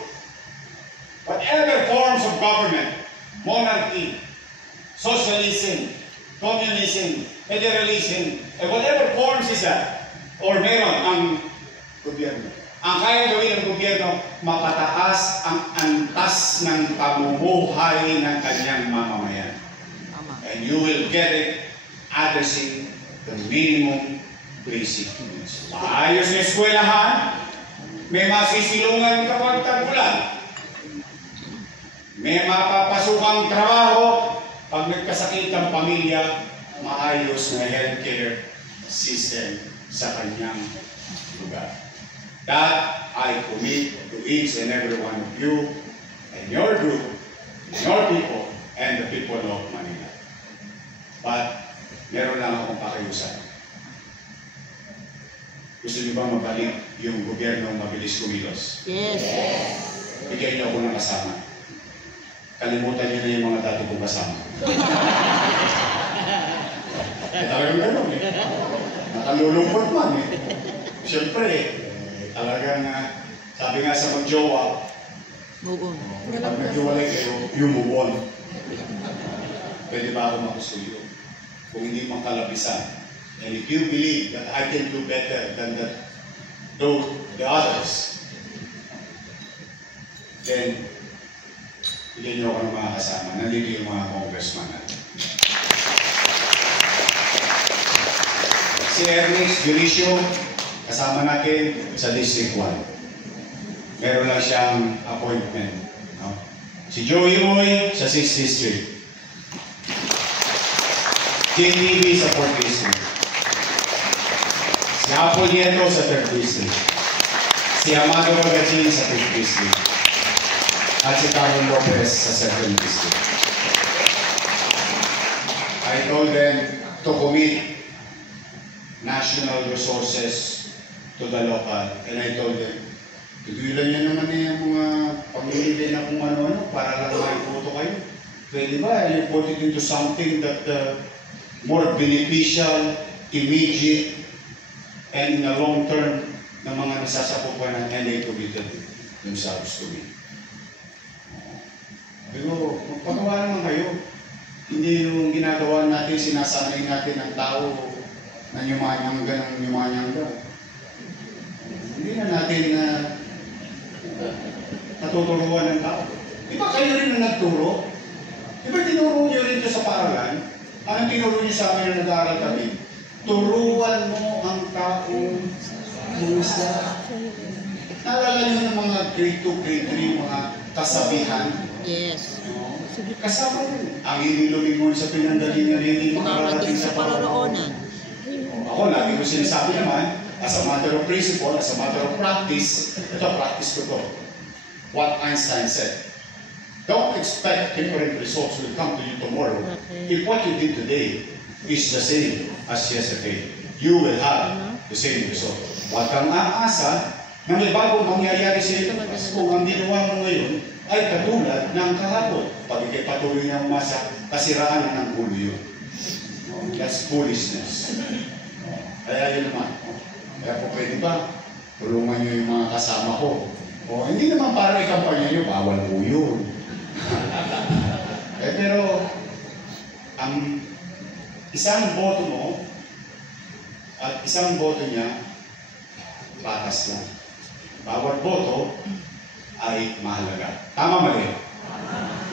whatever forms of government, monarchy, socialism, communism, federalism, and whatever forms is that, or meron ang gobyerno. Ang kaya gawin ng gobyerno, mapataas ang antas ng pamumuhay ng kanyang mamamayan. And you will get it addressing the minimum basic needs. Maayos na eskwelahan, may masisilungan kapag tag-ulan. May mapapasukang trabaho, pag nagkasakit ang pamilya, maayos na healthcare system sa kanyang lugar. That I commit to each and every one of you and your group, your people, and the people of Manila. But, meron lang akong pakiusan. Gusto niyo ba mabalik yung gobyerno mabilis kumilos? Yes. Bigyan niyo ako ng kasama. Kalimutan niyo na yung mga dati kong kasama. Talagang gano'n eh. Nakalulungkot man eh. Siyempre, talagang sabi nga sa mag-jowa, pag nag-iwalay kayo, you move on. Pwede ba ako makusuyo? Kung hindi mang kalapisan. And if you believe that I can do better than the others, then bigyan niyo ako ng mga kasama. Nandito yung mga congressman natin. Si Ernest Dionisio, kasama natin sa District 1. Meron lang siyang appointment. No? Si Joey Roy sa 6th District. JTV sa 4th District. Si Apo Nieto sa 3rd District. Si Amado Bagachin sa 5th District. At si Carol Lopez sa 2nd District. I told them to commit national resources to the local. And I told them, tutulan niya naman yung mga pamilya na kung ano-ano para lang maiputo kayo. Pwede ba? You put it into something that more beneficial, immediate, and in the long term na mga nasasakupan ng LA committed themselves to me. Pero magpagawa naman kayo. Hindi yung ginagawa natin, sinasanay natin ang tao na nyumanyangga ng nyumanyangga. Hindi na natin natuturuan ng tao. Di ba kayo rin na nagturo? Di ba tinuro nyo rin ito sa paaralan? Anong tinuro nyo sa amin na nag-aaral kami? Turuan mo ang taong musa. Naalala nyo ng mga grade 2, grade 3, mga kasabihan? Yes. Kasama rin. Ang hindi lumingon sa pinanggalingan, hindi makarating sa pararoonan. Ako, lagi ko sinasabi naman, as a matter of principle, as a matter of practice, ito, practice ko to. What Einstein said. Don't expect different results will come to you tomorrow. If what you did today is the same as yesterday, you will have the same result. Huwag kang aasa na may bagong mangyayari sa iyo kung ang ginawa mo ngayon ay katulad ng kahapon. Pag ikay patuloy na umasa, kasiraan na ng ulo yun. That's foolishness. Kaya yun naman. Kaya po pwede ba, tulungan nyo yung mga kasama ko. O hindi naman para ikampanya nyo, bawal po yun. Pero, ang isang boto mo at isang boto niya, batas lang. Bawat boto ay mahalaga. Tama mali?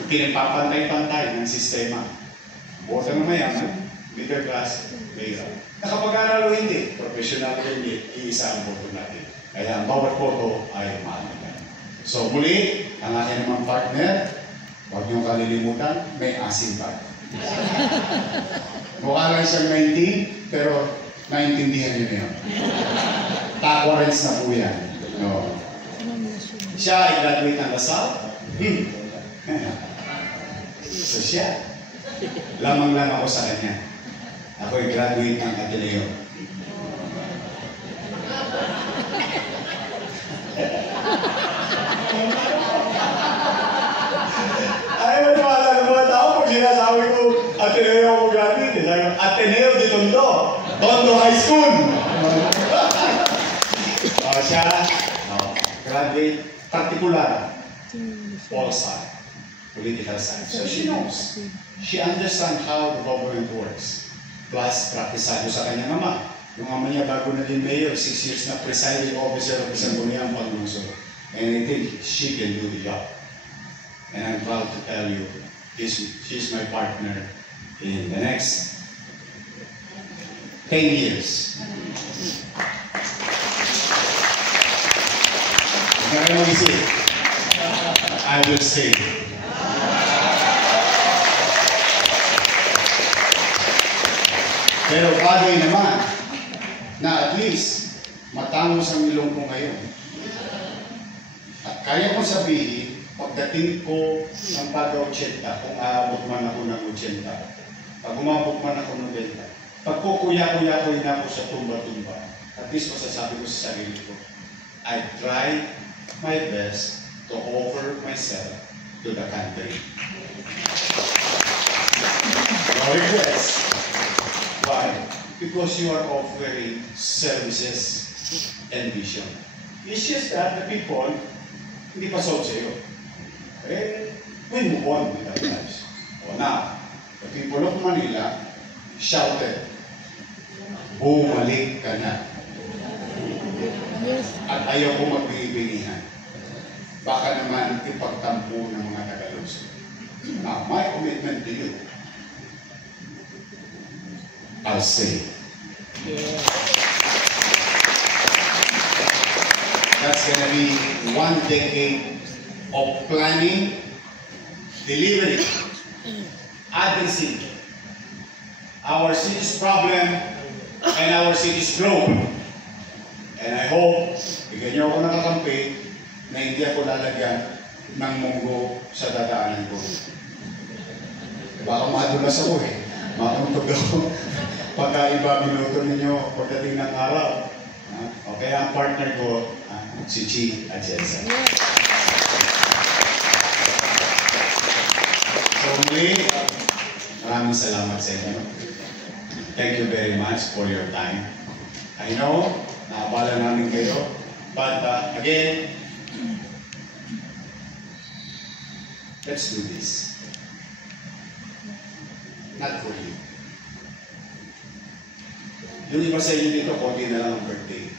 Pinagpapantay-pantay ng sistema. Boto ng mayaman, middle class, mahirap. Nakapag-aral o hindi, professional o hindi, iisa ang boto natin. Kaya ang bawat boto ay mahalaga. So muli, ang aking naman partner, huwag niyong kalilimutan, may asin pa. Mukha lang siyang 19, pero naintindihan niyo na yun. Taquarels na po yan. No. Siya ay graduate ng Lasal. So siya, lamang lang ako sa kanya. Ako ay graduate ng Ateneo. Ayaw mo naman ng mga tao pag sinasabi ko Ateneo ako graduate. Ateneo de Tondo. Tondo High School. Siya, graduate, particular, all side, political side. So she knows. She understands how the government works. Plus, praktisado sa kanyang ama. Yung ama niya bago naging mayor, 6 years na presiding officer of Sangguniang Pangluso. And I think she can do the job. And I'm proud to tell you, she's my partner in the next 10 years. Kaya mag-isip, I will say. Pero bagay naman na at least matangos ang ilong ko ngayon. At kaya ko sabihin, pagdating ko ng pag-80, kung aabot man ako ng 80, pag umabot man ako ng 90, pag kukuya-kuya-kuya na ako sa tumba-tumba, at least masasabi ko sa sarili ko, I try my best to offer myself to the country. No regrets. Why? Because you are offering services and vision. It's just that the people hindi pa solve sa'yo. We move on with our lives. Now, the people of Manila shouted, bumalik ka na. At ayaw ko magbibingihan. Baka naman ipagtampo ng mga Tagalos. Now, my commitment to you, I'll say. That's gonna be 1 decade of planning, delivery, addressing our city's problem and our city's growth. And I hope, bigyan niyo ako nakakampi na hindi ako lalagyan ng munggo sa dadaanan ko. Baka madulas ako eh. Matuntog ako. Pagka minuto ninyo pagdating ng araw. Okay, ang partner ko, si Chi Atienza. So muli, maraming salamat sa inyo. Thank you very much for your time. I know, naabala namin kayo. But again, let's do this. Not for you. Yung iba sa inyo dito, konti na lang ang birthday.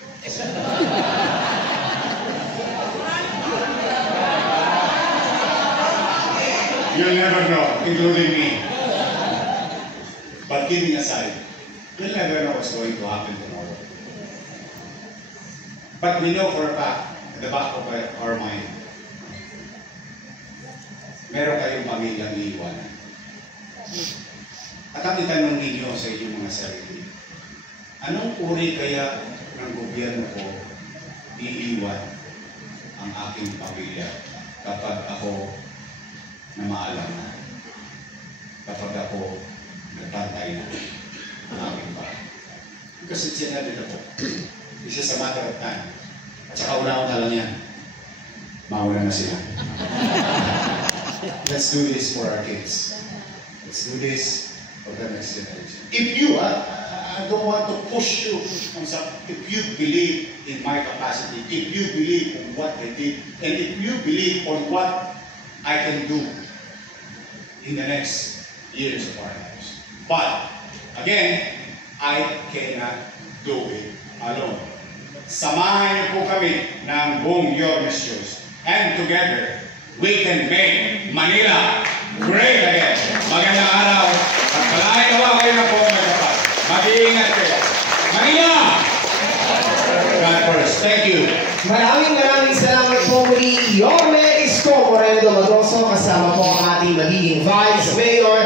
You'll never know, including me. But kidding aside, you'll never know what's going to happen tomorrow. But we know for a fact, at the back of our mind, meron kayong pamilyang iiwanan. At ang itanong ninyo sa inyong mga sarili, anong uri kaya ng gobyerno ko iiwan ang aking pamilya kapag ako na maalam na, kapag ako nagpantay na ang aking bahay? Because it's inevitable. This is a matter of time. At saka una na lang yan. Mauna na sila. Let's do this for our kids. Let's do this for the next generation. If you, I don't want to push you on something. If you believe in my capacity, if you believe in what I did, and if you believe on what I can do in the next years of our lives. But, again, I cannot do it alone. Samahan niyo po kami ng buong Your Misyos. And together, we can make Manila great again. Magandang araw at palahay nawa kayo na po may kapal. Mag-iingat kayo. Manila! God first. Thank you. Maraming salamat po muli. Yorme Isko Moreno Madoso, kasama po ang ating magiging Vice Mayor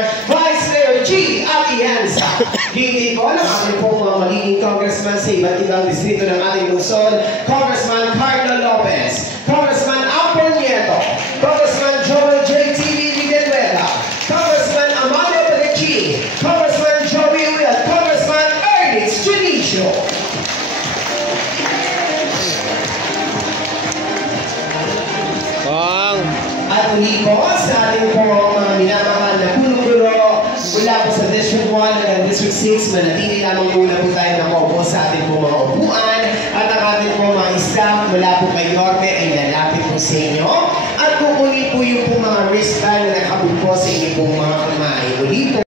G. Atienza. Hindi po ang ating po mga magiging congressman sa iba't ibang distrito ng ating lungsod, Congressman Carlo Lopez, Congressman Apple Nieto, Congressman Joel J. T.V. Villanueva, Congressman Amado Pagachin, Congressman Joey Will, Congressman Ernest Junicio. At muli po sa ating po mga minamahal na puno-puno mula po sa District 1 hanggang District 6, manatili lamang muna po tayo nakaupo sa ating po mga upuan at ang ating po mga staff mula po kay Yorme ay lalapit po sa inyo at kukunin po yung po mga wristband na nakabog po sa inyo pong mga kamay. Muli po